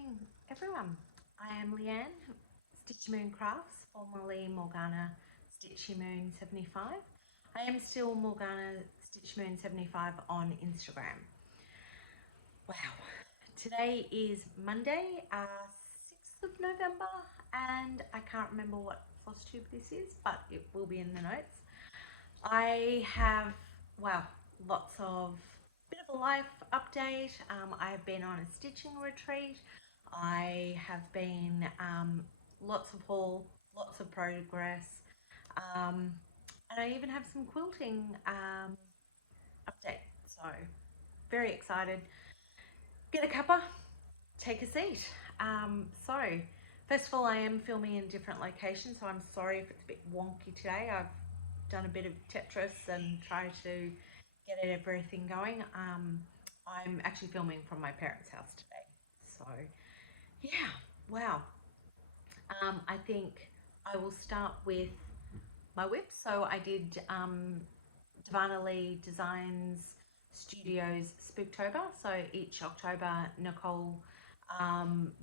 morning, everyone. I am Leanne, Stitchy Moon Crafts, formerly Morgana Stitchy Moon 75. I am still Morgana Stitchy Moon 75 on Instagram. Wow, today is Monday, 6th of November, and I can't remember what Flosstube this is, but it will be in the notes. I have, wow, lots of bit of a life update. I have been on a stitching retreat. I have been lots of haul, lots of progress, and I even have some quilting update. So very excited. Get a cuppa, take a seat. So first of all, I am filming in different locations, so I'm sorry if it's a bit wonky today. I've done a bit of Tetris and tried to get everything going. I'm actually filming from my parents' house today. So yeah, wow. I think I will start with my whip. So I did Darvarnaleedesingsstudio Spooktober. So each October, Nicole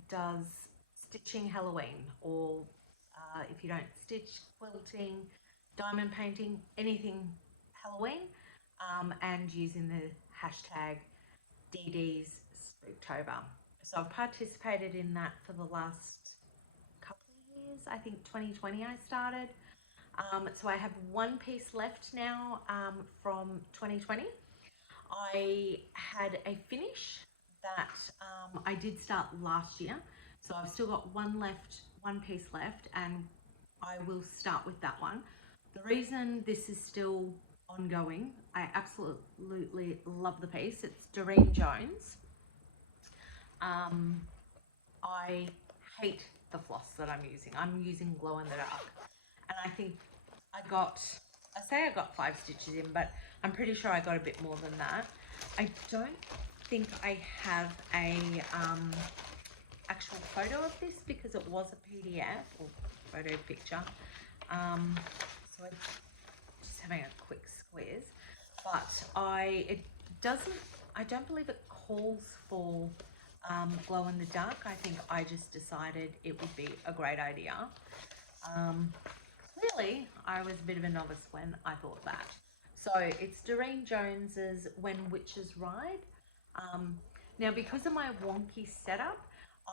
does stitching Halloween, or if you don't stitch, quilting, diamond painting, anything Halloween, and using the hashtag DD's Spooktober. So I've participated in that for the last couple of years. I think 2020 I started. So I have one piece left now from 2020. I had a finish that I did start last year. So I've still got one piece left, and I will start with that one. The reason this is still ongoing, I absolutely love the piece. It's Durene Jones. I hate the floss that I'm using. I'm using glow in the dark, and I think I got 5 stitches in, but I'm pretty sure I got a bit more than that. I don't think I have a actual photo of this because it was a PDF or photo picture. So I'm just having a quick squeeze, but I don't believe it calls for glow in the dark. I think I just decided it would be a great idea. Clearly, I was a bit of a novice when I thought that. So it's Durene Jones's When Witches Ride. Now, because of my wonky setup,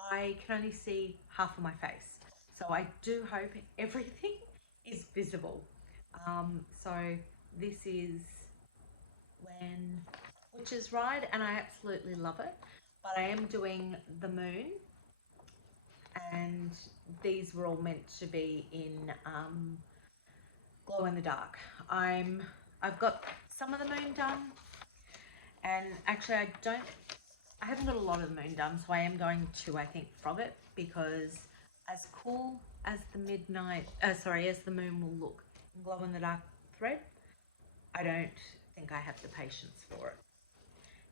I can only see half of my face. So I do hope everything is visible. So this is When Witches Ride, and I absolutely love it. But I am doing the moon, and these were all meant to be in glow in the dark. I've got some of the moon done, and actually I haven't got a lot of the moon done, so I am going to, I think, frog it, because as cool as the moon will look in glow in the dark thread, I don't think I have the patience for it.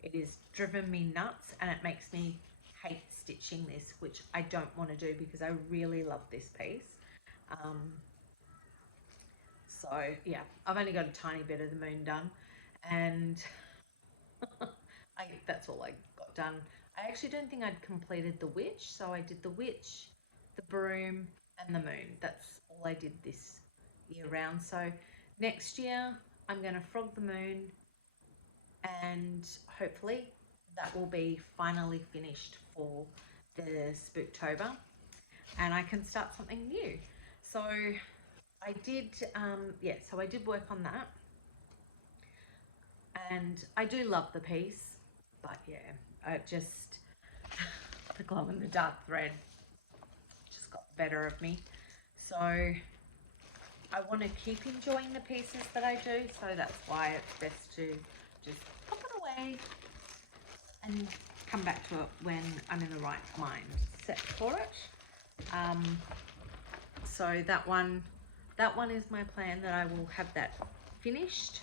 It has driven me nuts, and it makes me hate stitching this, which I don't want to do because I really love this piece. So yeah, I've only got a tiny bit of the moon done, and that's all I got done. I actually don't think I'd completed the witch, so I did the witch, the broom, and the moon. That's all I did this year round. So next year I'm going to frog the moon, and hopefully that will be finally finished for the Spooktober, and I can start something new. So I did, so I did work on that, and I do love the piece, but yeah, the glow in the dark thread just got the better of me. So I want to keep enjoying the pieces that I do, so that's why it's best to just pop it away and come back to it when I'm in the right mindset for it. So that one is my plan, that I will have that finished,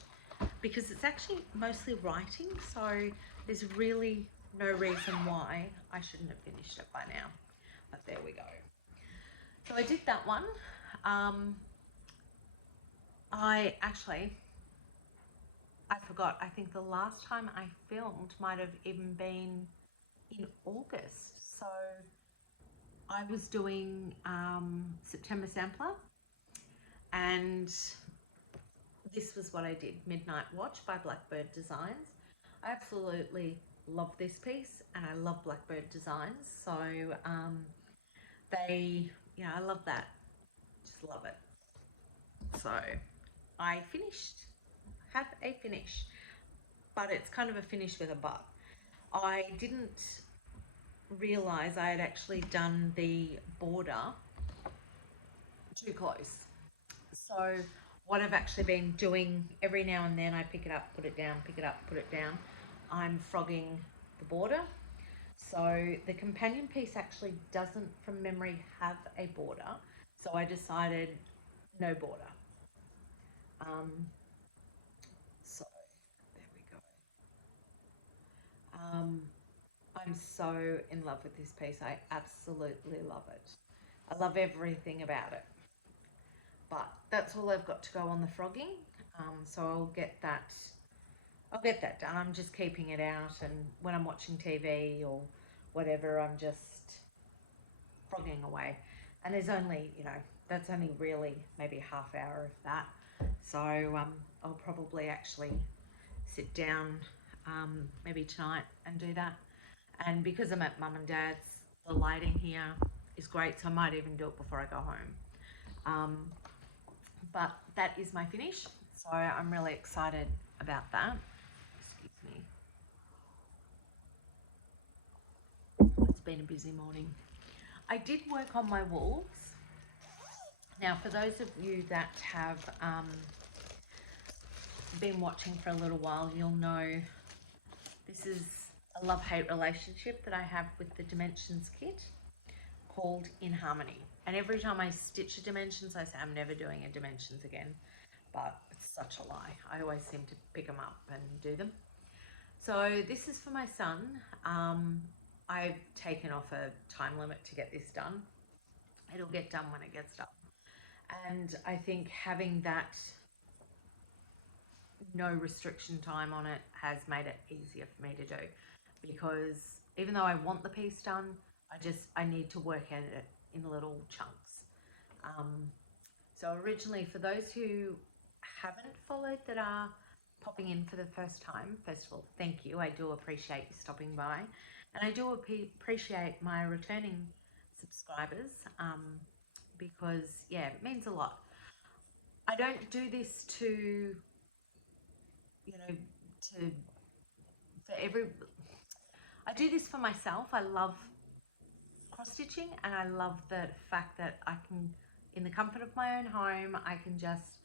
because it's actually mostly writing, so there's really no reason why I shouldn't have finished it by now. But there we go. So I did that one. I forgot. I think the last time I filmed might have even been in August. So I was doing September Sampler, and this was what I did, Midnight Watch by Blackbird Designs. I absolutely love this piece, and I love Blackbird Designs, so I love that, just love it. So I have a finish, but it's kind of a finish with a but. I didn't realize I had actually done the border too close. So what I've actually been doing, every now and then I pick it up, put it down, pick it up, put it down, I'm frogging the border. So the companion piece actually doesn't, from memory, have a border. So I decided no border. So there we go. I'm so in love with this piece. I absolutely love it. I love everything about it. But that's all I've got to go on the frogging. So I'll get that done. I'm just keeping it out, and when I'm watching TV or whatever, I'm just frogging away. And there's only, that's only really maybe a half hour of that. So I'll probably actually sit down maybe tonight and do that. And because I'm at mum and dad's, the lighting here is great, so I might even do it before I go home. But that is my finish, so I'm really excited about that. Excuse me. It's been a busy morning. I did work on my walls. Now, for those of you that have been watching for a little while, you'll know this is a love-hate relationship that I have with the Dimensions kit called In Harmony. And every time I stitch a Dimensions, I say I'm never doing a Dimensions again, but it's such a lie. I always seem to pick them up and do them. So this is for my son. I've taken off a time limit to get this done. It'll get done when it gets done. And I think having that no restriction time on it has made it easier for me to do, because even though I want the piece done, I need to work at it in little chunks. So originally, for those who haven't followed, that are popping in for the first time, first of all, thank you. I do appreciate you stopping by, and I do appreciate my returning subscribers, because yeah, it means a lot. I don't do this to, I do this for myself. I love cross stitching, and I love the fact that I can, in the comfort of my own home, I can just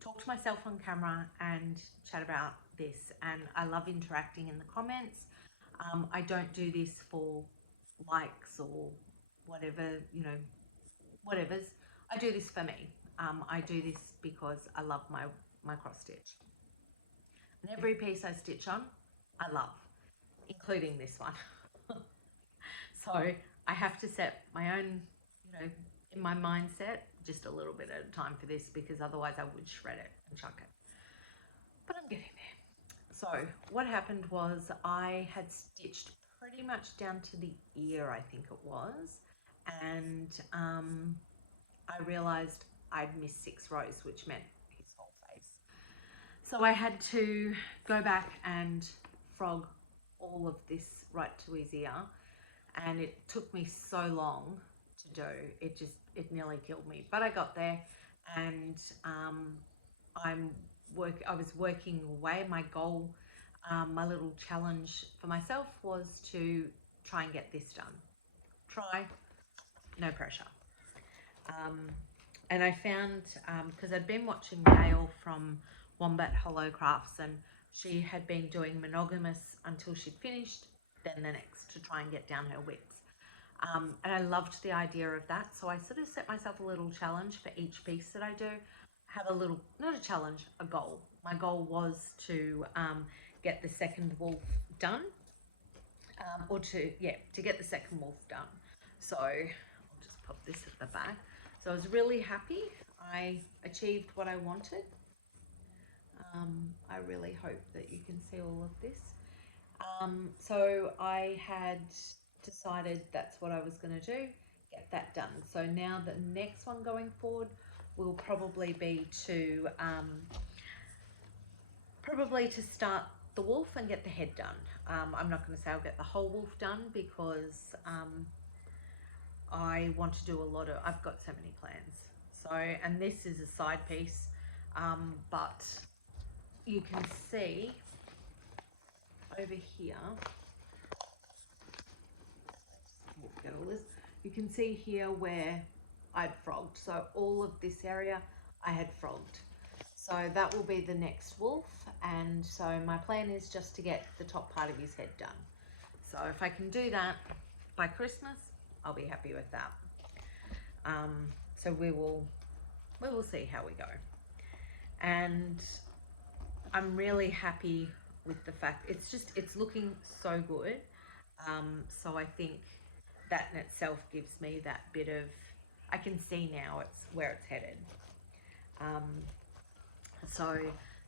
talk to myself on camera and chat about this, and I love interacting in the comments. I don't do this for likes or whatever, whatever's. I do this for me. I do this because I love my cross stitch. And every piece I stitch on, I love, including this one. So I have to set my own, in my mindset, just a little bit at a time for this, because otherwise I would shred it and chuck it. But I'm getting there. So what happened was I had stitched pretty much down to the ear, I think it was, and I realized I'd missed 6 rows, which meant his whole face. So I had to go back and frog all of this right to his ear, and it took me so long to do. It nearly killed me, but I got there, and I was working away. My goal, my little challenge for myself, was to try and get this done. Try, no pressure. And I found, because I'd been watching Gail from Wombat Hollow Crafts, and she had been doing monogamous until she'd finished, then the next, to try and get down her WIPs. And I loved the idea of that, so I sort of set myself a little challenge for each piece that I do. Have a little, not a challenge, a goal. My goal was to get the second wolf done, or to get the second wolf done. So I'll just pop this at the back. So I was really happy. I achieved what I wanted. I really hope that you can see all of this. So I had decided that's what I was going to do, get that done. So now the next one going forward will probably be to start the wolf and get the head done. I'm not going to say I'll get the whole wolf done because I want to do a lot of, I've got so many plans. So, and this is a side piece, but you can see over here, get all this, you can see here where I'd frogged. So all of this area I had frogged. So that will be the next wolf, and so my plan is just to get the top part of his head done. So if I can do that by Christmas, I'll be happy with that. So we will see how we go. And I'm really happy with the fact it's looking so good. So I think that in itself gives me that bit of, I can see now it's where it's headed. So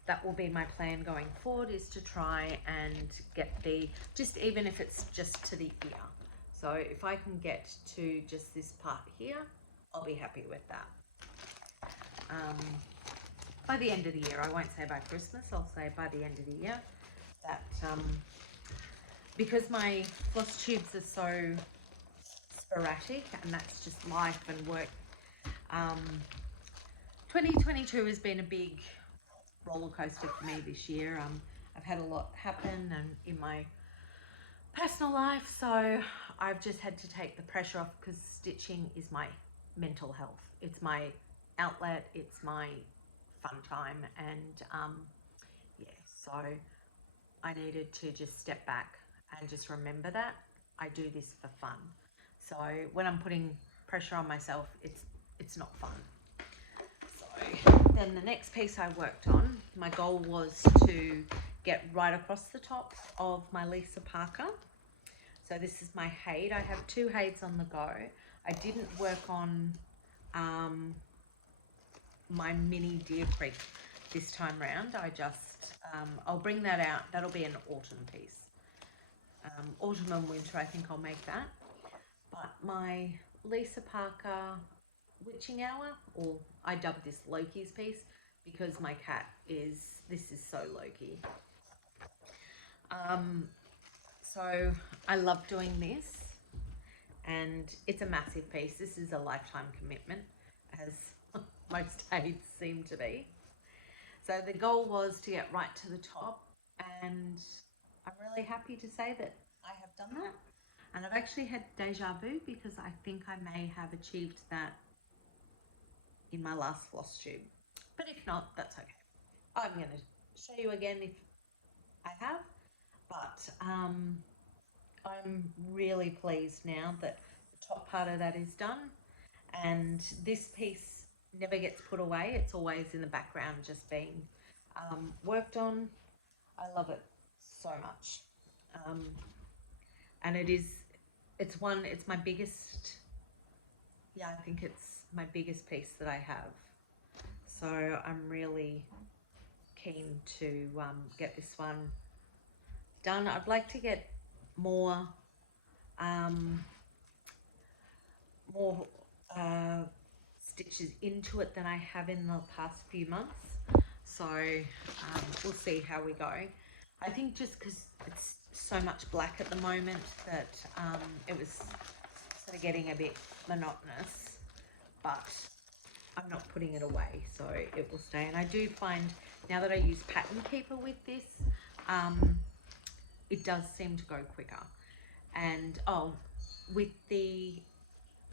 that will be my plan going forward, is to try and get the, just even if it's just to the ear. So if I can get to just this part here, I'll be happy with that. By the end of the year, I won't say by Christmas, I'll say by the end of the year, that because my floss tubes are so sporadic, and that's just life and work. 2022 has been a big roller coaster for me this year. I've had a lot happen and in my personal life, so I've just had to take the pressure off, because stitching is my mental health. It's my outlet, it's my fun time, and yeah, so I needed to just step back and just remember that I do this for fun. So when I'm putting pressure on myself, it's not fun. So then the next piece I worked on, my goal was to get right across the top of my Lisa Parker. So this is my HAED. I have 2 HAEDs on the go. I didn't work on my mini Deer Creek this time round. I just, I'll bring that out. That'll be an autumn piece. Autumn and winter, I think I'll make that. But my Lisa Parker Witching Hour, or I dubbed this Loki's piece, because my cat is, this is so Loki. So I love doing this, and it's a massive piece. This is a lifetime commitment, as most HAEDs seem to be. So the goal was to get right to the top, and I'm really happy to say that I have done that. And I've actually had deja vu, because I think I may have achieved that in my last floss tube. But if not, that's okay. I'm going to show you again if I have. But I'm really pleased now that the top part of that is done. And this piece never gets put away. It's always in the background, just being worked on. I love it so much. And it's my biggest, yeah, I think it's my biggest piece that I have. So I'm really keen to get this one done. I'd like to get more stitches into it than I have in the past few months. So we'll see how we go. I think just because it's so much black at the moment that it was sort of getting a bit monotonous, but I'm not putting it away, so it will stay. And I do find now that I use Pattern Keeper with this, it does seem to go quicker. And with the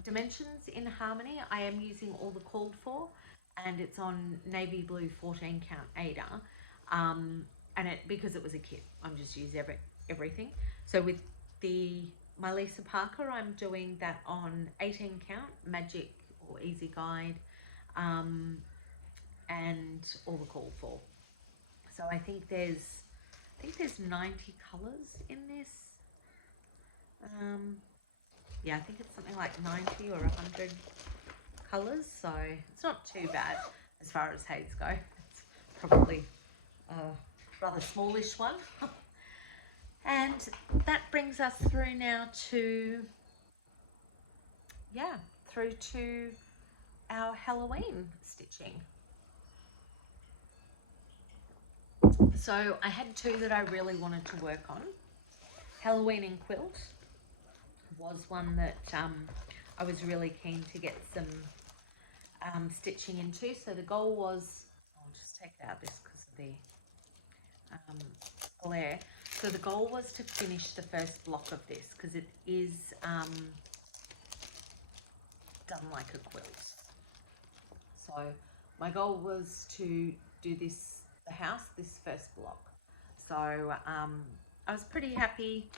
dimensions in Harmony, I am using all the called for, and it's on navy blue 14 count Ada, and because it was a kit, I'm just using everything. So with my Lisa Parker, I'm doing that on 18 count Magic or Easy Guide, and all the called for. So I think there's 90 colors in this. Yeah, I think it's something like 90 or 100 colors, so it's not too bad as far as HAEDs go. It's probably a rather smallish one. And that brings us through now to yeah, through to our Halloween stitching. So I had two that I really wanted to work on. Halloween and Quilt was one that I was really keen to get some stitching into. So the goal was, I'll just take it out just because of the glare. So the goal was to finish the first block of this because it is done like a quilt. So my goal was to do this, the house, this first block. So I was pretty happy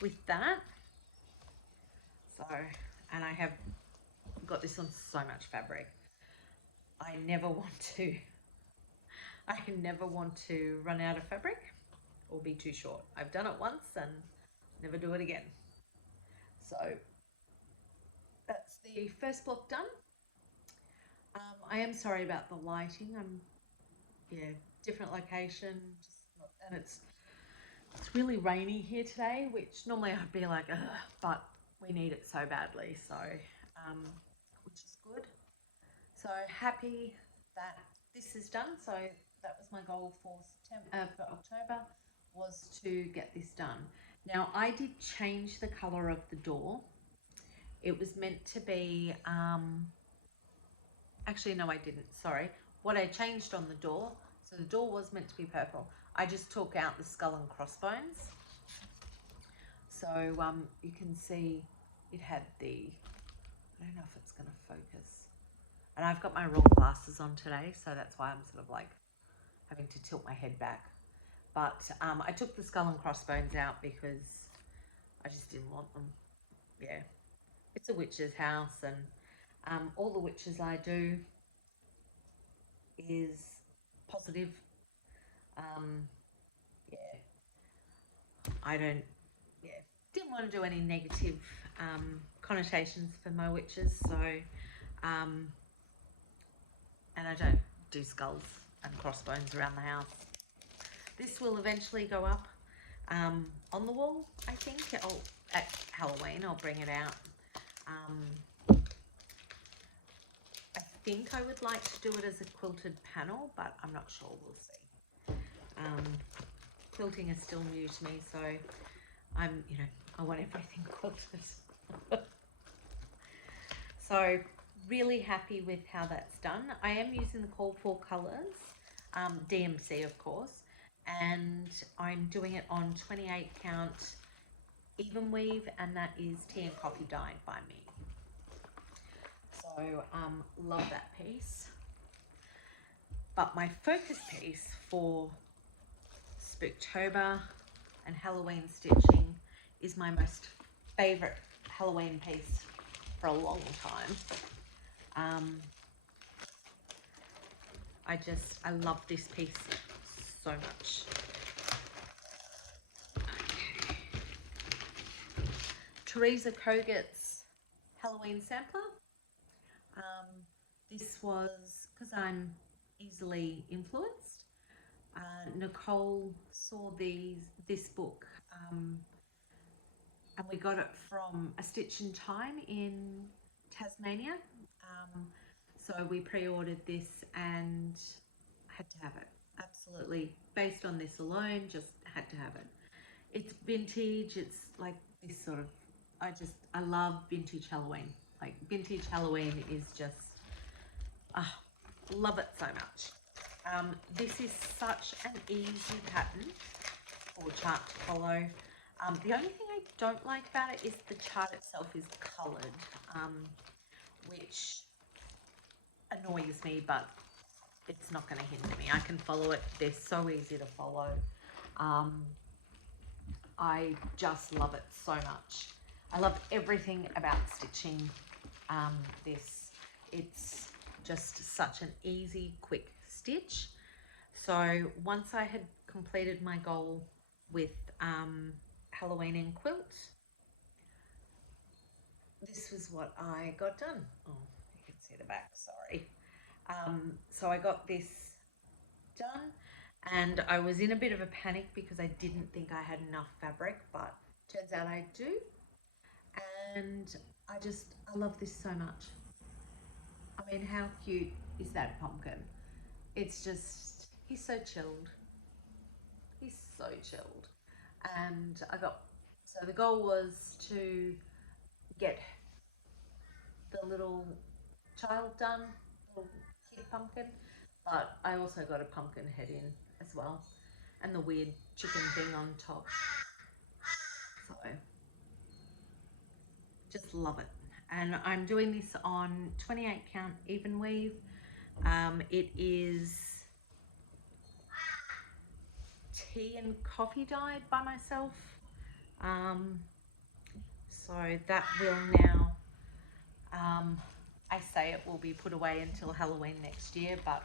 with that. So, and I have got this on so much fabric. I never want to run out of fabric or be too short. I've done it once and never do it again. So that's the first block done. I am sorry about the lighting. Different location, and it's really rainy here today, which normally I'd be like, ugh, but we need it so badly, so which is good. So happy that this is done. So that was my goal for October, was to get this done. Now I did change the color of the door. It was meant to be actually no, I didn't, sorry. What I changed on the door, so the door was meant to be purple. I just took out the skull and crossbones. So you can see it had the, I don't know if it's going to focus. And I've got my raw glasses on today, so that's why I'm sort of like having to tilt my head back. But I took the skull and crossbones out because I just didn't want them. Yeah, it's a witch's house, and all the witches I do is positive. I don't, didn't want to do any negative connotations for my witches, so, and I don't do skulls and crossbones around the house. This will eventually go up on the wall, I think. At Halloween, I'll bring it out. I think I would like to do it as a quilted panel, but I'm not sure, we'll see. Quilting is still new to me, so I want everything quilted. So really happy with how that's done. I am using the call for colours, DMC of course, and I'm doing it on 28 count even weave, and that is tea and coffee dyed by me. So love that piece. But my focus piece for Spooktober and Halloween stitching is my most favourite Halloween piece for a long time. I love this piece so much. Okay. Teresa Kogut's Halloween sampler. This was because I'm easily influenced. Nicole saw this book and we got it from A Stitch in Time in Tasmania. So we pre-ordered this and had to have it. Absolutely, based on this alone, just had to have it. It's vintage, it's like this sort of, I love vintage Halloween. Like vintage Halloween is just, love it so much. This is such an easy pattern or chart to follow. The only thing I don't like about it is the chart itself is coloured, which annoys me, but it's not going to hinder me. I can follow it. They're so easy to follow. I just love it so much. I love everything about stitching this. It's just such an easy, quick stitch. So once I had completed my goal with Halloween and Quilt, this was what I got done. Oh, you can see the back, sorry. So I got this done and I was in a bit of a panic because I didn't think I had enough fabric, but turns out I do. And I love this so much. I mean, how cute is that pumpkin? It's just, he's so chilled. He's so chilled. And so the goal was to get the little child done, little kid pumpkin, but I also got a pumpkin head in as well, and the weird chicken thing on top. So just love it. And I'm doing this on 28 count even weave. It is tea and coffee dyed by myself. So that will now, I say it will be put away until Halloween next year, but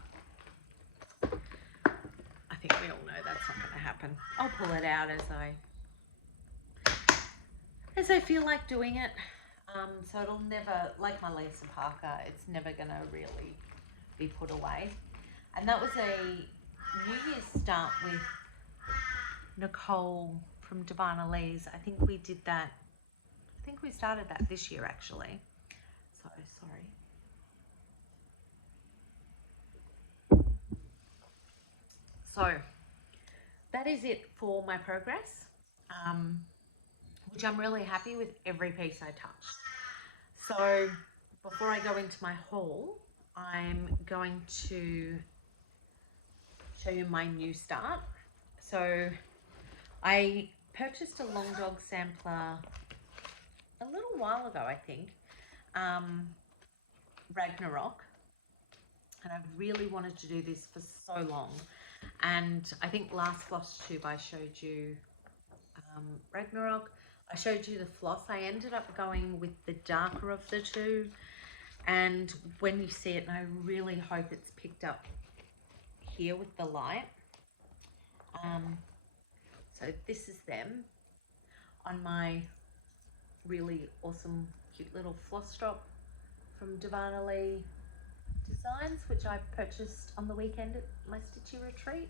I think we all know that's not going to happen. I'll pull it out as I feel like doing it. So it'll never, like my Lisa Parker, it's never going to really be put away. And that was a New Year's start with Nicole from Darvarnalees. I think we did that. I think we started that this year actually. So sorry. So that is it for my progress, which I'm really happy with every piece I touched. So before I go into my haul, I'm going to show you my new start. So I purchased a long dog sampler a little while ago, I think, Ragnarok, and I've really wanted to do this for so long. And I think last Flosstube I showed you Ragnarok. I showed you the floss. I ended up going with the darker of the two, and when you see it, and I really hope it's picked up here with the light. So this is them on my really awesome cute little floss drop from Darvarnaleedesingsstudio, which I purchased on the weekend at my Stitchy retreat.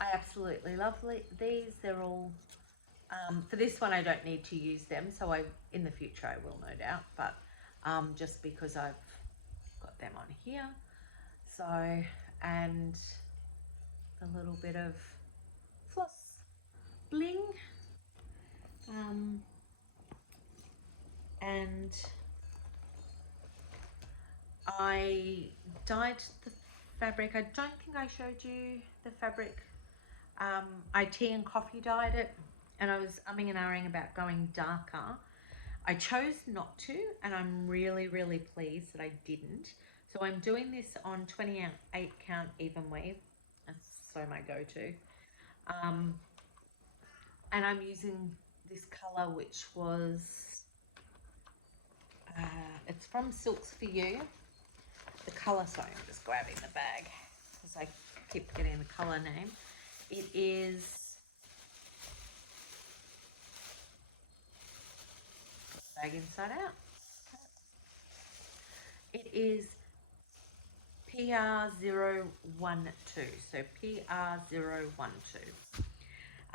I absolutely love these. They're all for this one I don't need to use them, so in the future I will, no doubt, but just because I've got them on here. So, and a little bit of floss bling, and I dyed the fabric. I don't think I showed you the fabric. I tea and coffee dyed it, and I was umming and ahhing about going darker. I chose not to, and I'm really, really pleased that I didn't. So I'm doing this on 28 count even weave. That's so my go-to. And I'm using this color, which was, it's from Silks For You. The color, sorry, I'm just grabbing the bag because I keep getting the color name. It is, bag inside out. It is PR012, so PR012.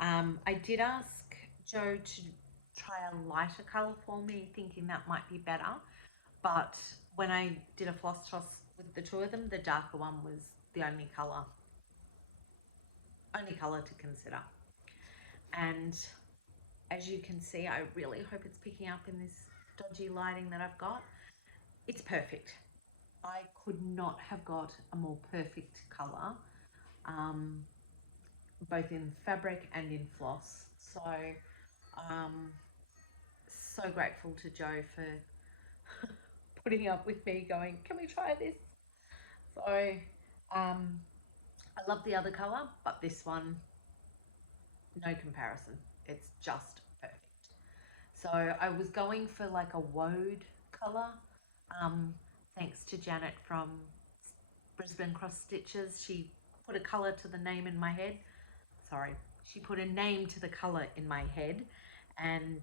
I did ask Joe to try a lighter colour for me, thinking that might be better, but when I did a floss toss with the two of them, the darker one was the only colour to consider. And as you can see, I really hope it's picking up in this dodgy lighting that I've got. It's perfect. I could not have got a more perfect colour, both in fabric and in floss. So so grateful to Joe for putting up with me going, can we try this? So I love the other colour, but this one, no comparison. It's just perfect. So I was going for like a woad colour, thanks to Janet from Brisbane Cross Stitches. She put a colour to the name in my head. Sorry, she put a name to the colour in my head, and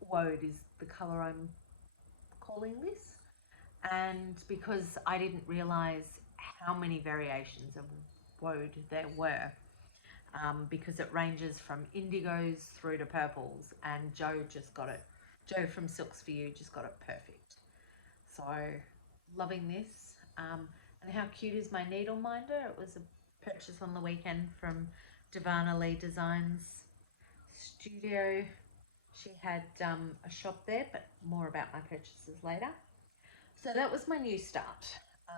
woad is the colour I'm calling this. And because I didn't realise how many variations of woad there were, because it ranges from indigos through to purples, and Joe just got it Joe from Silks For You just got it perfect. So loving this. And how cute is my needle minder? It was a purchase on the weekend from Darvarnaleedesingsstudio. She had a shop there, but more about my purchases later. So that was my new start,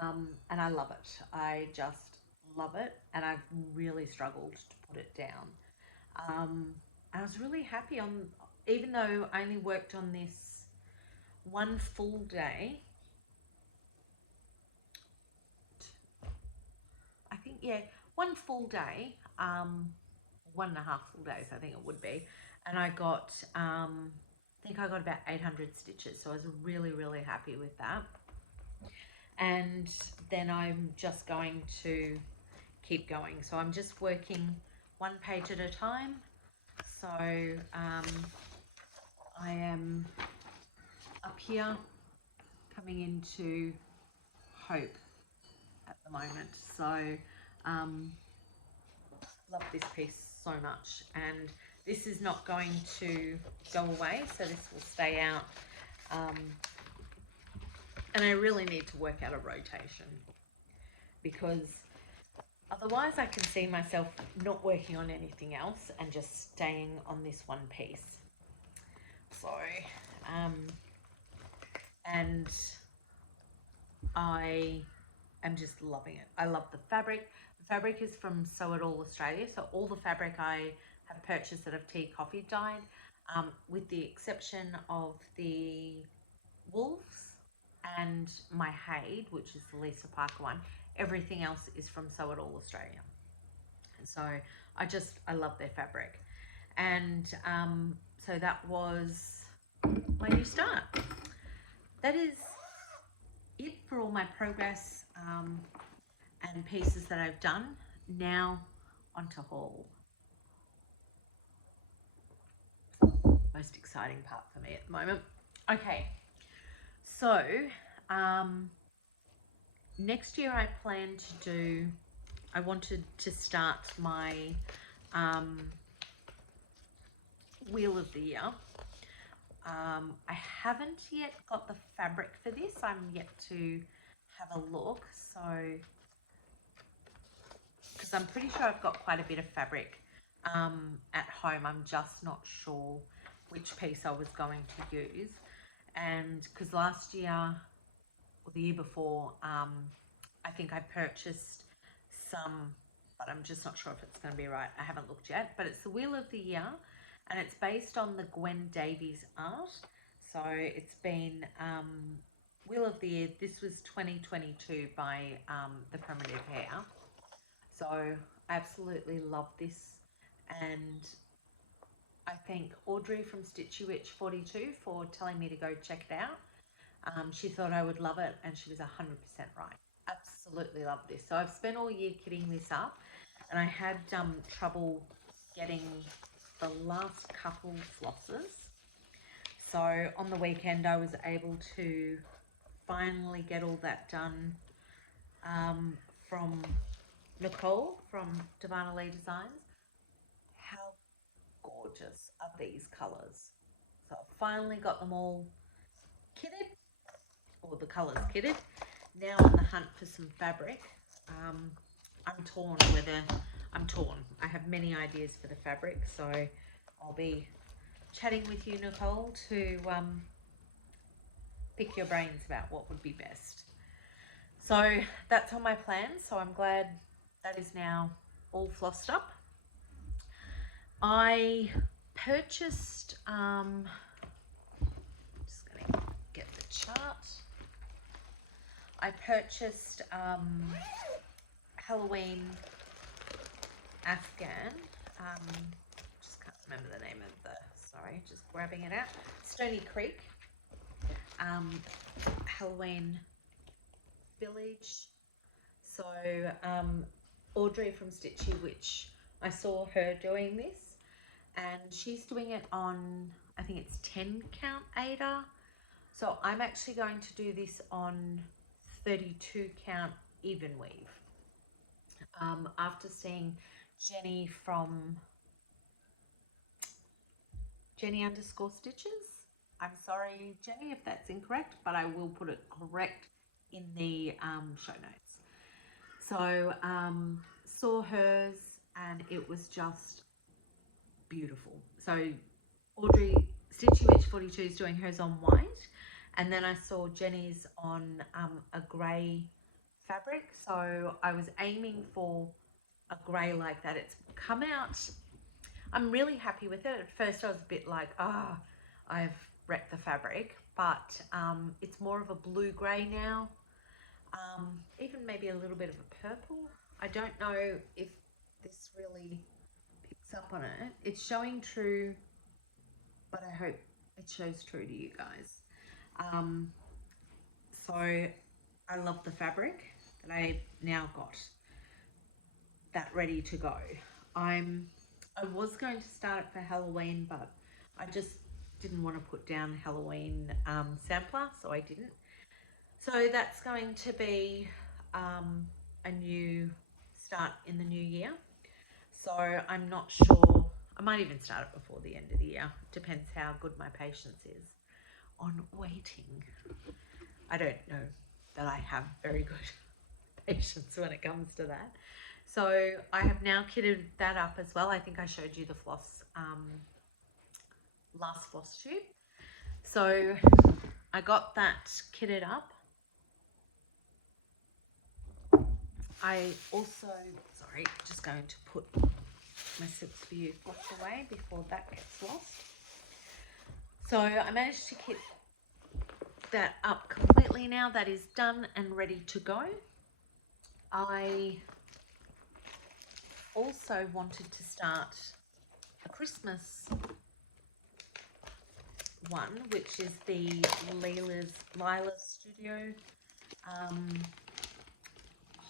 and I love it. I just love it, and I've really struggled to put it down. I was really happy on, even though I only worked on this one full day. I think, yeah, one full day, 1.5 full days, I think it would be. And I got, I think I got about 800 stitches. So I was really, really happy with that. And then I'm just going to keep going. So I'm just working one page at a time. So I am up here coming into Hope at the moment. So love this piece so much, and this is not going to go away, so this will stay out, and I really need to work out a rotation, because otherwise I can see myself not working on anything else and just staying on this one piece. So and I am just loving it. I love the fabric. The fabric is from Sew It All Australia, so all the fabric I have purchased that have tea coffee dyed, with the exception of the wolves and my HAED, which is the Lisa Parker one. Everything else is from Sew It All Australia. And so I love their fabric. And so that was my new start. That is it for all my progress and pieces that I've done. Now onto haul. Most exciting part for me at the moment. Okay, so next year I plan to do, I wanted to start my Wheel of the Year. I haven't yet got the fabric for this. I'm yet to have a look, so because I'm pretty sure I've got quite a bit of fabric at home. I'm just not sure which piece I was going to use, and because last year or the year before, I think I purchased some, but I'm just not sure if it's going to be right. I haven't looked yet, but it's the Wheel of the Year, and it's based on the Gwen Davies art. So it's been Wheel of the Year. This was 2022 by the Primitive Hair. So I absolutely love this, and I thank Audrey from Stitchy Witch 42 for telling me to go check it out. She thought I would love it, and she was 100% right. Absolutely love this. So I've spent all year kitting this up, and I had trouble getting the last couple flosses. So on the weekend I was able to finally get all that done from Nicole from Darvarnaleee Designs. How gorgeous are these colours? So I finally got them all kitted, or the colours kitted. Now on the hunt for some fabric. I'm torn. I have many ideas for the fabric, so I'll be chatting with you, Nicole, to pick your brains about what would be best. So that's on my plans, so I'm glad that is now all flossed up. I purchased, I'm just going to get the chart. I purchased Halloween Afghan, just can't remember the name of the, sorry, just grabbing it out, Stony Creek, Halloween Village. So Audrey from Stitchy Witch, I saw her doing this, and she's doing it on, I think it's 10 count Ada. So I'm actually going to do this on 32 count even weave. After seeing Jenny from Jenny_Stitches, I'm sorry, Jenny, if that's incorrect, but I will put it correct in the show notes. So saw hers and it was just beautiful. So Audrey Stitchy Witch 42 is doing hers on white, and then I saw Jenny's on a grey fabric. So I was aiming for a grey like that. It's come out, I'm really happy with it. At first I was a bit like, I've wrecked the fabric, but it's more of a blue grey now, even maybe a little bit of a purple. I don't know if this really picks up on it. It's showing true, but I hope it shows true to you guys. So I love the fabric that I now got that ready to go. I was going to start it for Halloween, but I just didn't want to put down Halloween sampler, so I didn't. So that's going to be a new start in the new year. So I'm not sure, I might even start it before the end of the year. Depends how good my patience is on waiting. I don't know that I have very good patience when it comes to that. So I have now kitted that up as well. I think I showed you the floss, last floss tube. So I got that kitted up. I also, sorry, just going to put my Silks For You floss away before that gets lost. So I managed to kit that up completely now. That is done and ready to go. I also wanted to start a Christmas one, which is the Lila's Studio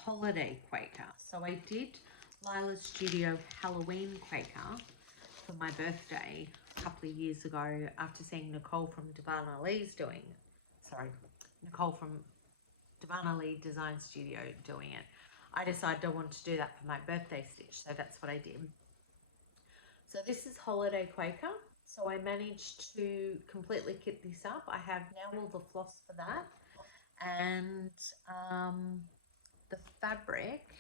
Holiday Quaker. So I did Lila's Studio Halloween Quaker for my birthday a couple of years ago after seeing Nicole from Nicole from Darvarnaleedesingsstudio doing it. I decided I wanted to do that for my birthday stitch, so that's what I did. So this is Holiday Quaker. So I managed to completely kit this up. I have now all the floss for that, and the fabric,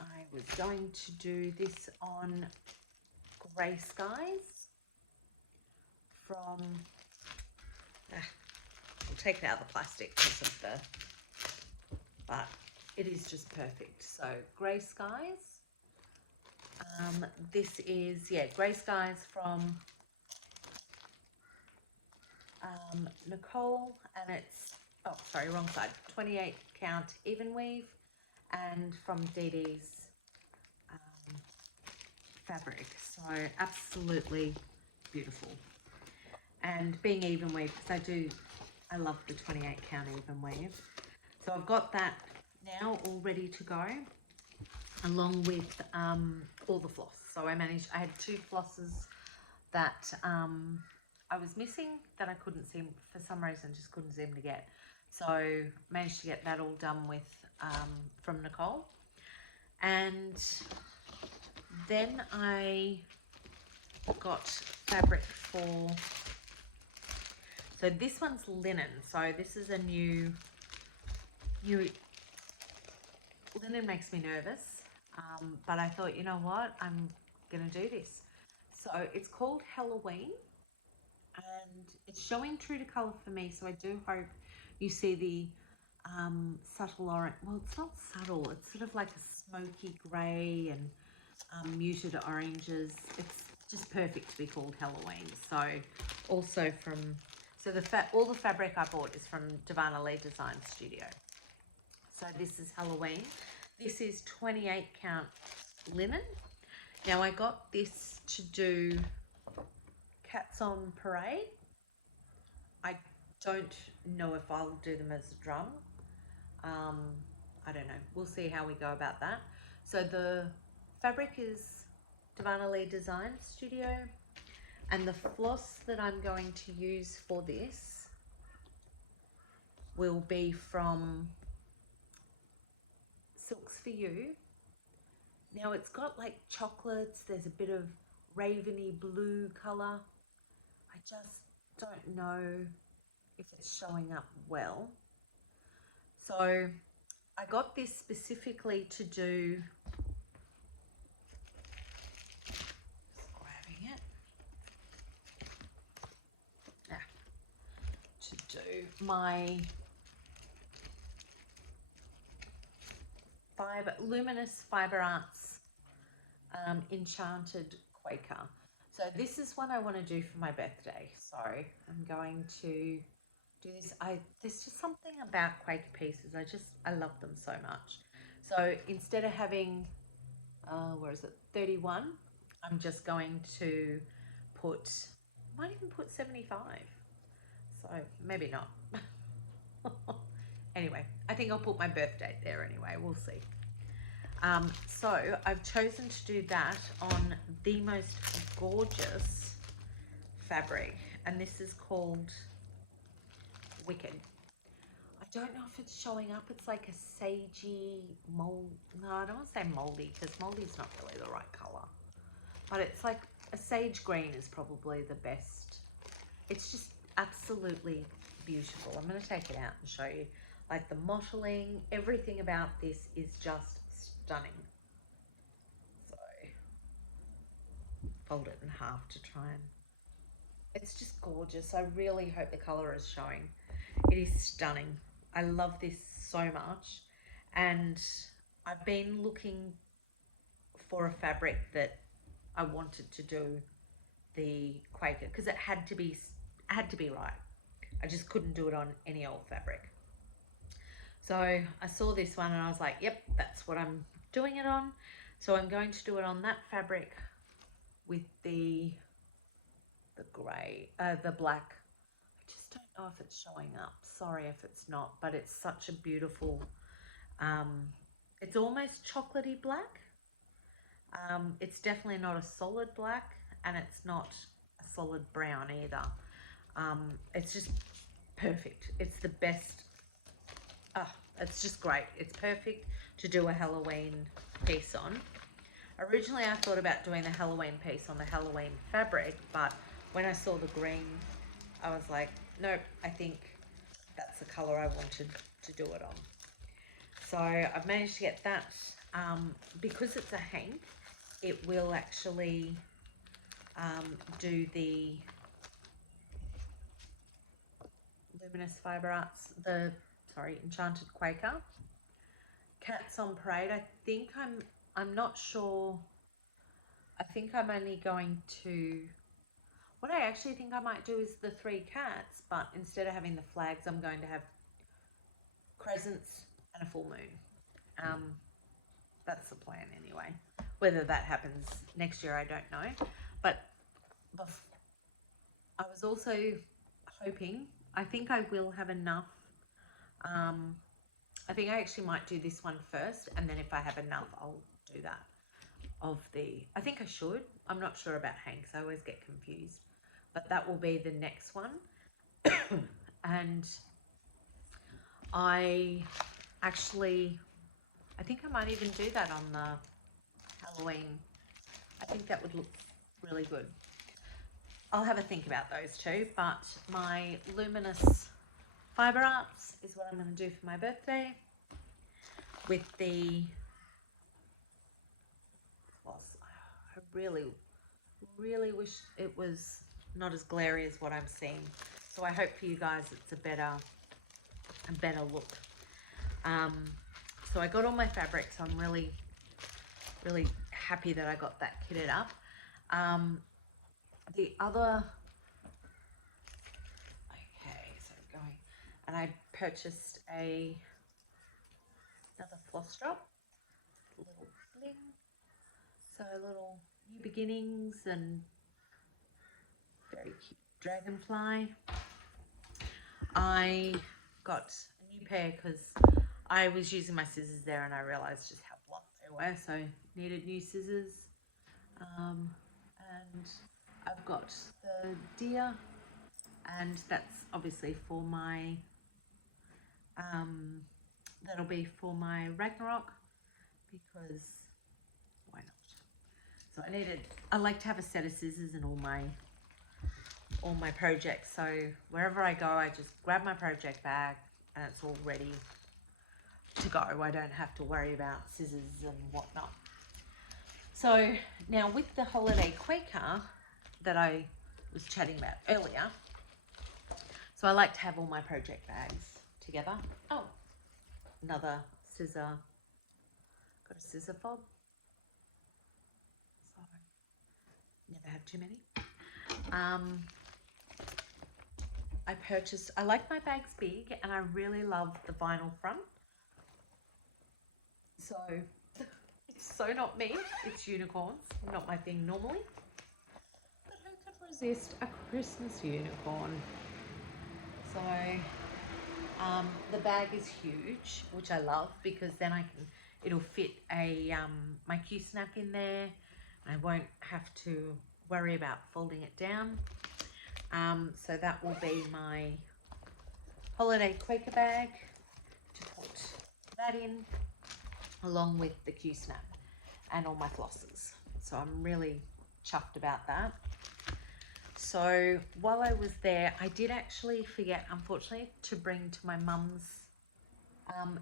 I was going to do this on Grey Skies from, I'll take it out of the plastic because of the, but it is just perfect. So Grey Skies, this is, yeah, Grey Skies from Nicole, and it's, oh sorry, wrong side, 28 count even weave, and from Dee Dee's fabric. So absolutely beautiful. And being even weave, because I love the 28 count even weave. So I've got that now all ready to go, along with all the floss. So I had 2 flosses that I was missing that I couldn't seem, for some reason, just couldn't seem to get. So managed to get that all done with from Nicole. And then I got fabric for, so this one's linen. So this is a new linen makes me nervous, but I thought, you know what, I'm gonna do this. So it's called Halloween, and it's showing true to colour for me, so I do hope you see the subtle orange. Well, it's not subtle, it's sort of like a smoky grey and muted oranges. It's just perfect to be called Halloween. So also from, so all the fabric I bought is from Darvarnaleedesingsstudio. So this is Halloween. This is 28 count linen. Now I got this to do Cats on Parade. I don't know if I'll do them as a drum. I don't know. We'll see how we go about that. So the fabric is Darvarnaleedesingsstudio, and the floss that I'm going to use for this will be from Silks For You. Now it's got like chocolates, there's a bit of raveny blue colour. I just don't know if it's showing up well. So I got this specifically to do, just grabbing it, to do my luminous fiber arts enchanted Quaker. So this is one I want to do for my birthday. So I'm going to do this. There's just something about Quaker pieces. I love them so much. So instead of having, where is it, 31, I'm just going to put, might even put 75. So maybe not. Anyway, I think I'll put my birth date there anyway. We'll see. So I've chosen to do that on the most gorgeous fabric, and this is called Wicked. I don't know if it's showing up. It's like a sagey mold. No, I don't want to say moldy because moldy is not really the right color, but it's like a sage green is probably the best. It's just absolutely beautiful. I'm going to take it out and show you. Like the mottling, everything about this is just stunning. So fold it in half to try and, it's just gorgeous. I really hope the color is showing. It is stunning. I love this so much, and I've been looking for a fabric that I wanted to do the Quaker because it had to be right. I just couldn't do it on any old fabric. So I saw this one and I was like, yep, that's what I'm doing it on. So I'm going to do it on that fabric with the grey, the black. I just don't know if it's showing up. Sorry if it's not, but it's such a beautiful, it's almost chocolatey black. It's definitely not a solid black, and it's not a solid brown either. It's just perfect. It's the best. It's just great. It's perfect to do a Halloween piece on. Originally I thought about doing the Halloween piece on the Halloween fabric, but when I saw the green, I was like, nope, I think that's the color I wanted to do it on. So I've managed to get that. Because it's a hank, it will actually do the luminous fiber arts, enchanted Quaker. Cats on Parade. I think I'm not sure. I think I'm only going to, what I actually think I might do is the 3 cats, but instead of having the flags, I'm going to have crescents and a full moon. That's the plan anyway. Whether that happens next year, I don't know. But I was also hoping, I think I will have enough. I think I actually might do this one first, and then if I have enough, I'll do that. I think I should. I'm not sure about hanks. I always get confused. But that will be the next one. And I think I might even do that on the Halloween. I think that would look really good. I'll have a think about those two, but my luminous fiber arts is what I'm going to do for my birthday with the floss. I really wish it was not as glary as what I'm seeing. So I hope for you guys it's a better look. So I got all my fabrics. So I'm really happy that I got that kitted up. The other, okay, so going, and I purchased another floss drop, little bling, so little new beginnings and very cute dragonfly. I got a new pair because I was using my scissors there and I realized just how blunt they were, so needed new scissors. And I've got the deer, and that's obviously for my that'll be for my Ragnarok, because why not? So I like to have a set of scissors in all my projects. So wherever I go, I just grab my project bag and it's all ready to go. I don't have to worry about scissors and whatnot. So now with the holiday Quaker that I was chatting about earlier, so I like to have all my project bags together. Oh, another scissor. Got a scissor fob. So never have too many. I like my bags big, and I really love the vinyl front. So it's so not me. It's unicorns, not my thing normally. But who could resist a Christmas unicorn? So the bag is huge, which I love because then it'll fit my Q-snap in there. I won't have to worry about folding it down. So that will be my holiday Quaker bag to put that in, along with the Q-snap and all my flosses. So I'm really chuffed about that. So while I was there, I did actually forget, unfortunately, to bring to my mum's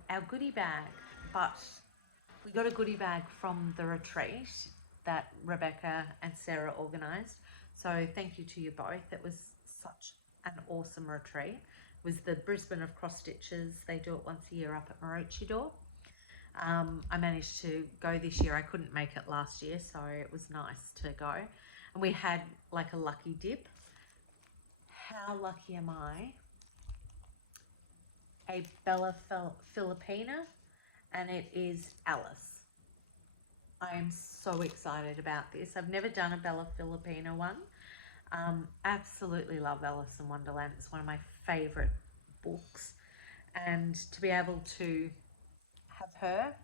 our goodie bag, but we got a goodie bag from the retreat that Rebecca and Sarah organised. So thank you to you both. It was such an awesome retreat. It was the Brisbane of Cross Stitches. They do it once a year up at Maroochydore. I managed to go this year. I couldn't make it last year, so it was nice to go. And we had like a lucky dip. How lucky am I? A Bella Filipina, and it is Alice. I am so excited about this. I've never done a Bella Filipina one. Absolutely love Alice in Wonderland. It's one of my favourite books. And to be able to have her,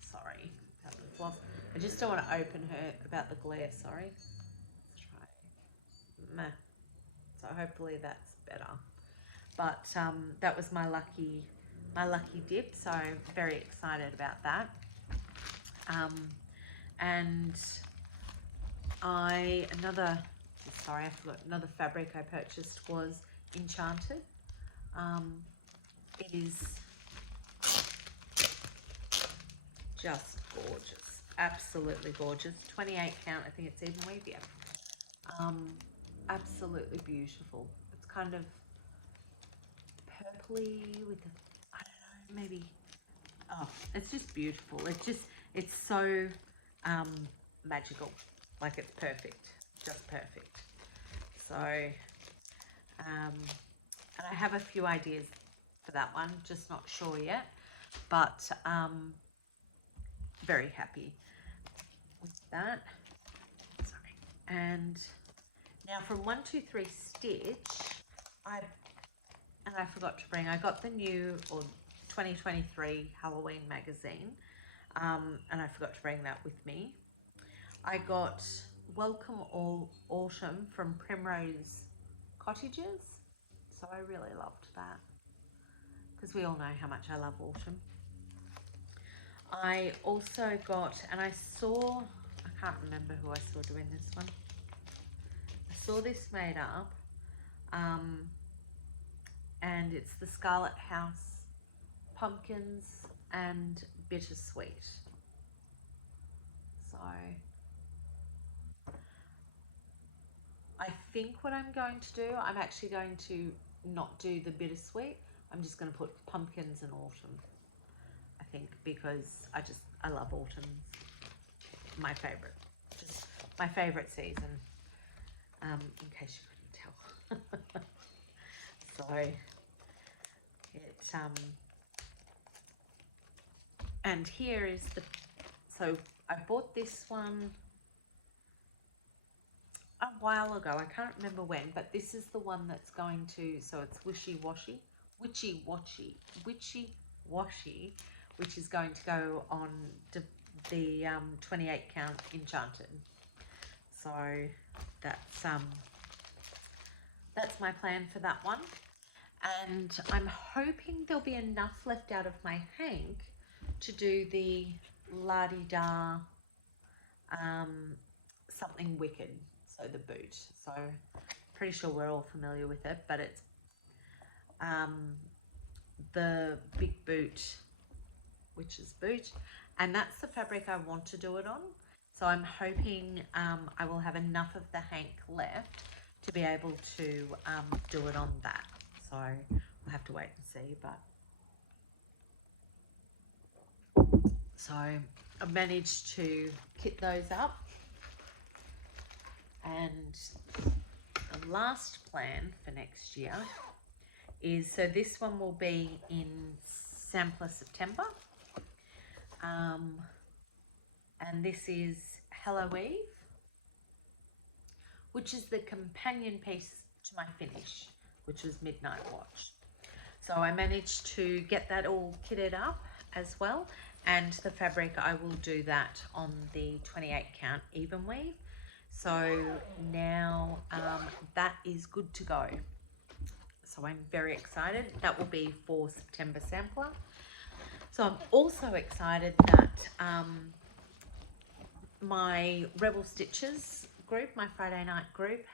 sorry, about the floss. I just don't want to open her about the glare, sorry. Let's try. Meh. So hopefully that's better. But that was my lucky dip, so I'm very excited about that. And another fabric I purchased was Enchanted. It is just gorgeous, absolutely gorgeous. 28 count, I think it's even weave, yeah. Absolutely beautiful. It's kind of purpley with I don't know, maybe, oh, it's just beautiful. It's so magical, like it's perfect, just perfect. So and I have a few ideas for that one, just not sure yet, but very happy with that. Sorry. And now from 123 Stitch, I forgot to bring, I got the new, or 2023 Halloween magazine, and I forgot to bring that with me. I got Welcome All Autumn from Primrose Cottages, so I really loved that, because we all know how much I love autumn. I also got, and I can't remember who I saw doing this one. I saw this made up, and it's the Scarlet House pumpkins and bittersweet. So I think what I'm going to do, I'm actually going to not do the bittersweet. I'm just going to put pumpkins and autumn, I think, because I love autumn. My favorite, just my favorite season, in case you couldn't tell. So and here is so I bought this one a while ago. I can't remember when, but this is the one that's going to, so it's witchy washy, which is going to go on the 28 count Enchanted. So that's my plan for that one. And I'm hoping there'll be enough left out of my hank to do the La-di-da something wicked, so the boot. So pretty sure we're all familiar with it, but it's the big boot, which is boot, and that's the fabric I want to do it on. So I'm hoping I will have enough of the hank left to be able to do it on that. So we'll have to wait and see, but so I've managed to kit those up. And the last plan for next year is, so this one will be in sampler September, and this is Hello Eve, which is the companion piece to my finish, which was Midnight Watch. So I managed to get that all kitted up as well, and the fabric, I will do that on the 28 count even weave. So now that is good to go. So I'm very excited. That will be for September sampler. So I'm also excited that my Rebel Stitches group, my Friday night group,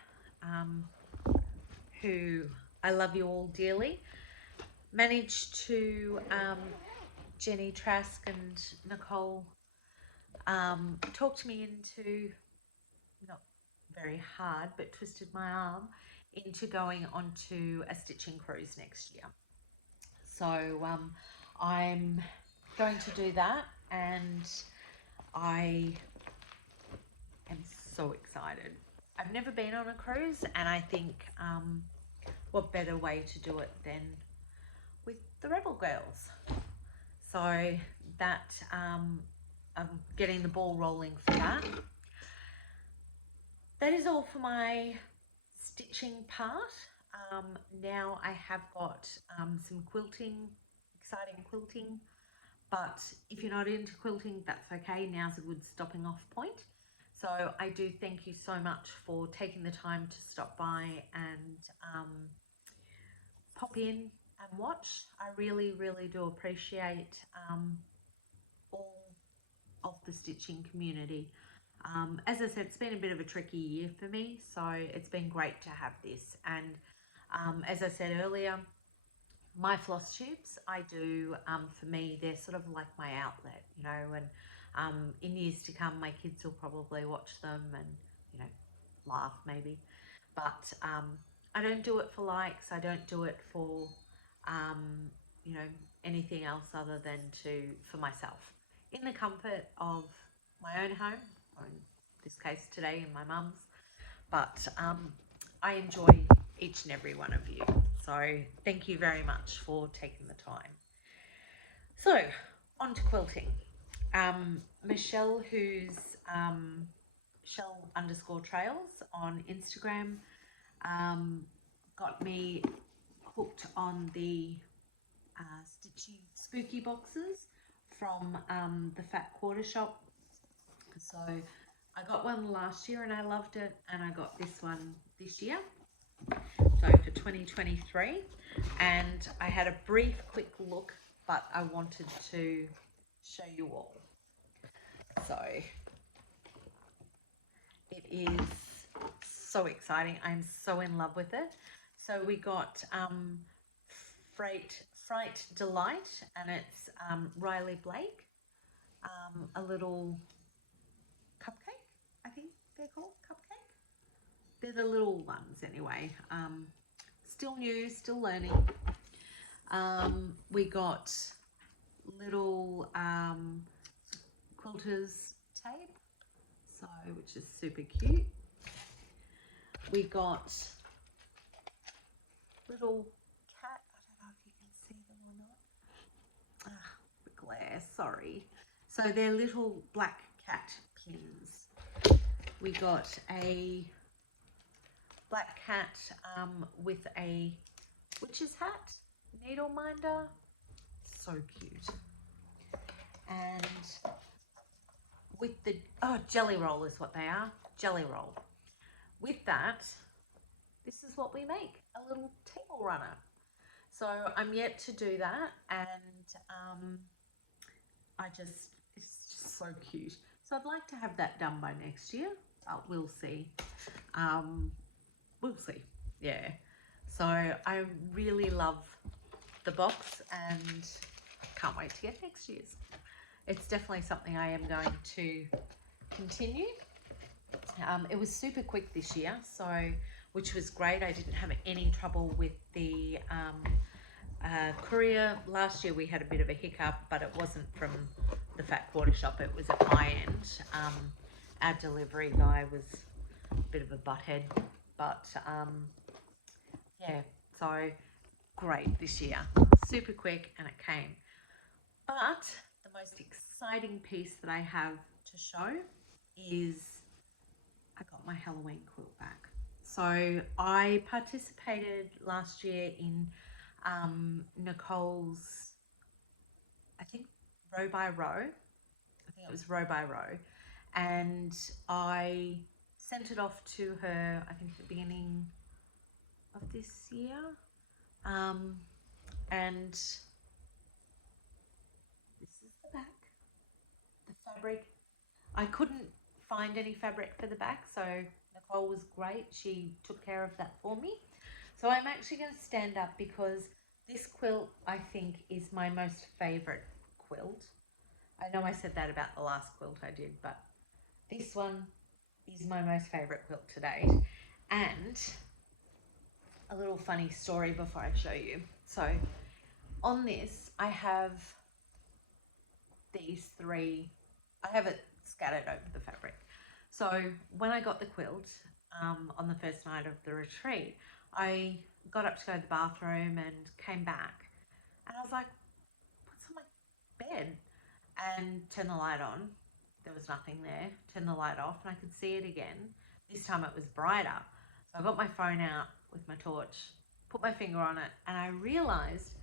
who I love you all dearly, managed to, Jenny Trask and Nicole talked me into, not very hard, but twisted my arm into going onto a stitching cruise next year. So I'm going to do that, and I am so excited. I've never been on a cruise, and I think what better way to do it than with the Rebel girls. So that I'm getting the ball rolling for that. That is all for my stitching part. Now I have got some quilting, exciting quilting, but if you're not into quilting, that's okay. Now's a good stopping off point. So I do thank you so much for taking the time to stop by and pop in and watch. I really, really do appreciate all of the stitching community. As I said, it's been a bit of a tricky year for me, so it's been great to have this. And as I said earlier, my floss tubes, I do, for me, they're sort of like my outlet, you know, and in years to come, my kids will probably watch them and, you know, laugh maybe. But I don't do it for likes. I don't do it for, you know, anything else other than for myself. In the comfort of my own home, or in this case today in my mum's, but I enjoy each and every one of you. So thank you very much for taking the time. So on to quilting. Michelle, who's Shell_trails on Instagram, got me hooked on the stitchy spooky boxes from the Fat Quarter shop. So I got one last year and I loved it, and I got this one this year, so for 2023, and I had a brief quick look, but I wanted to show you all. So it is so exciting. I'm so in love with it. So we got Fright Delight, and it's Riley Blake, a little cupcake, I think they're called, cupcake. They're the little ones anyway. Still new, still learning. We got little quilters tape, so which is super cute. We got little cat, I don't know if you can see them or not. The glare, sorry. So they're little black cat pins. We got a black cat with a witch's hat, needle minder, so cute. And with the, jelly roll is what they are, jelly roll. With that, this is what we make, a little table runner. So I'm yet to do that, and it's just so cute. So I'd like to have that done by next year. we'll see. We'll see. Yeah. So I really love the box and can't wait to get next year's. It's definitely something I am going to continue. It was super quick this year, so which was great. I didn't have any trouble with the courier. Last year we had a bit of a hiccup, but it wasn't from the Fat Quarter shop, it was at my end. Our delivery guy was a bit of a butthead, but yeah, so great this year, super quick, and it came. But the most exciting piece that I have to show is I got my Halloween quilt back. So I participated last year in Nicole's, I think row by row. I think it was row by row. And I sent it off to her, I think at the beginning of this year. And this is the back. The fabric. I couldn't find any fabric for the back, so Nicole was great. She took care of that for me. So I'm actually going to stand up because this quilt, I think, is my most favorite quilt. I know I said that about the last quilt I did, but this one is my most favorite quilt to date. And a little funny story before I show you. So on this, I have these three, I have it scattered over the fabric. So when I got the quilt on the first night of the retreat, I got up to go to the bathroom and came back, and I was like, what's on my bed? And turned the light on. There was nothing there. Turned the light off and I could see it again. This time it was brighter. So I got my phone out with my torch, put my finger on it, and I realized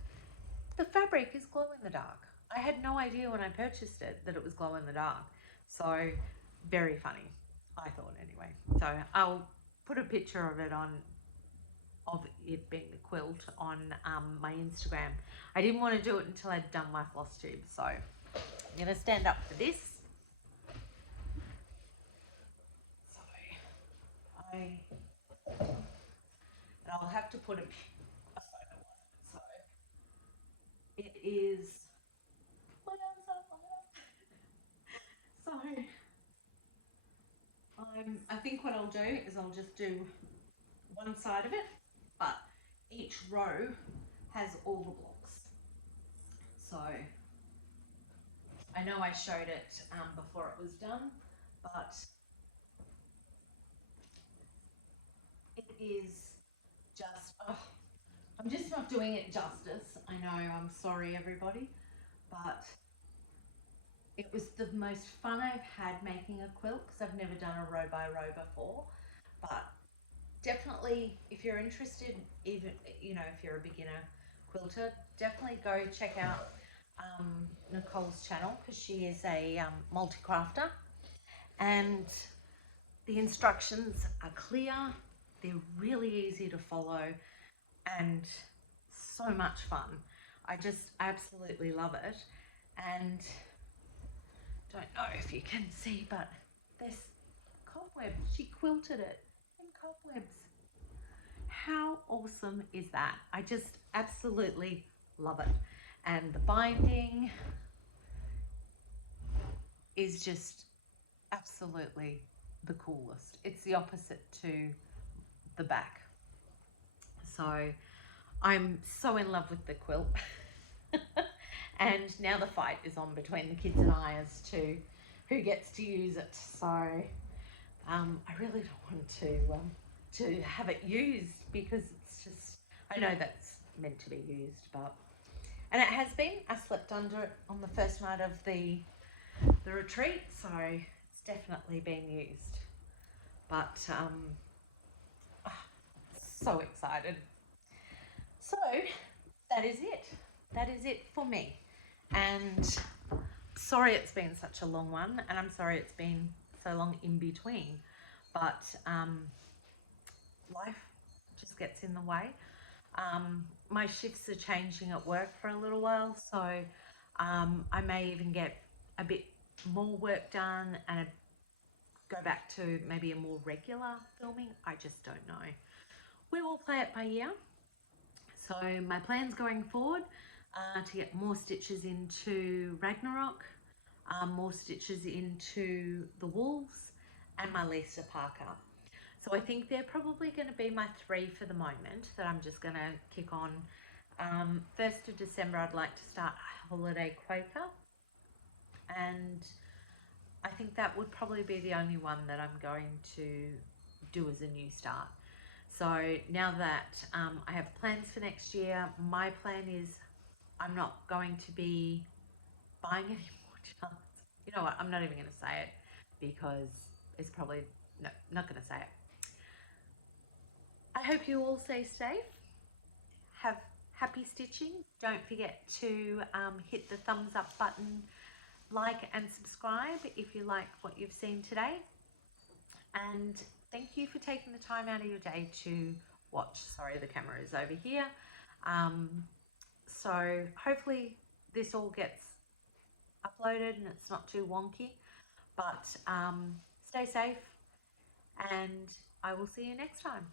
the fabric is glow in the dark. I had no idea when I purchased it that it was glow in the dark. So very funny, I thought anyway. So I'll put a picture of it of it being the quilt on my Instagram. I didn't want to do it until I'd done my floss tube. So I'm gonna stand up for this. So and I'll have to put a photo on it. So it is, so I think what I'll do is I'll just do one side of it, but each row has all the blocks. So I know I showed it before it was done, but it is just, oh, I'm just not doing it justice. I know, I'm sorry everybody, but it was the most fun I've had making a quilt because I've never done a row by row before. But definitely, if you're interested, even, you know, if you're a beginner quilter, definitely go check out Nicole's channel because she is a multi-crafter, and the instructions are clear, they're really easy to follow, and so much fun. I just absolutely love it. And don't know if you can see, but there's cobwebs. She quilted it in cobwebs. How awesome is that? I just absolutely love it. And the binding is just absolutely the coolest. It's the opposite to the back. So I'm so in love with the quilt. And now the fight is on between the kids and I as to who gets to use it. So I really don't want to have it used because it's just, I know that's meant to be used, but, and it has been. I slept under it on the first night of the retreat, so it's definitely been used. But so excited. So that is it. That is it for me. And sorry it's been such a long one, and I'm sorry it's been so long in between, but life just gets in the way. My shifts are changing at work for a little while, so I may even get a bit more work done and go back to maybe a more regular filming. I just don't know. We will play it by ear. So my plans going forward are to get more stitches into Ragnarok, more stitches into the wolves, and my Lisa Parker. So I think they're probably going to be my 3 for the moment that I'm just going to kick on. 1st of December, I'd like to start Holiday Quaker, and I think that would probably be the only one that I'm going to do as a new start. So now that I have plans for next year, my plan is I'm not going to be buying any more charms. You know what, I'm not even going to say it because it's probably, no, not going to say it. I hope you all stay safe, have happy stitching. Don't forget to hit the thumbs up button, like and subscribe if you like what you've seen today. And thank you for taking the time out of your day to watch. Sorry, the camera is over here. So hopefully this all gets uploaded and it's not too wonky, but stay safe and I will see you next time.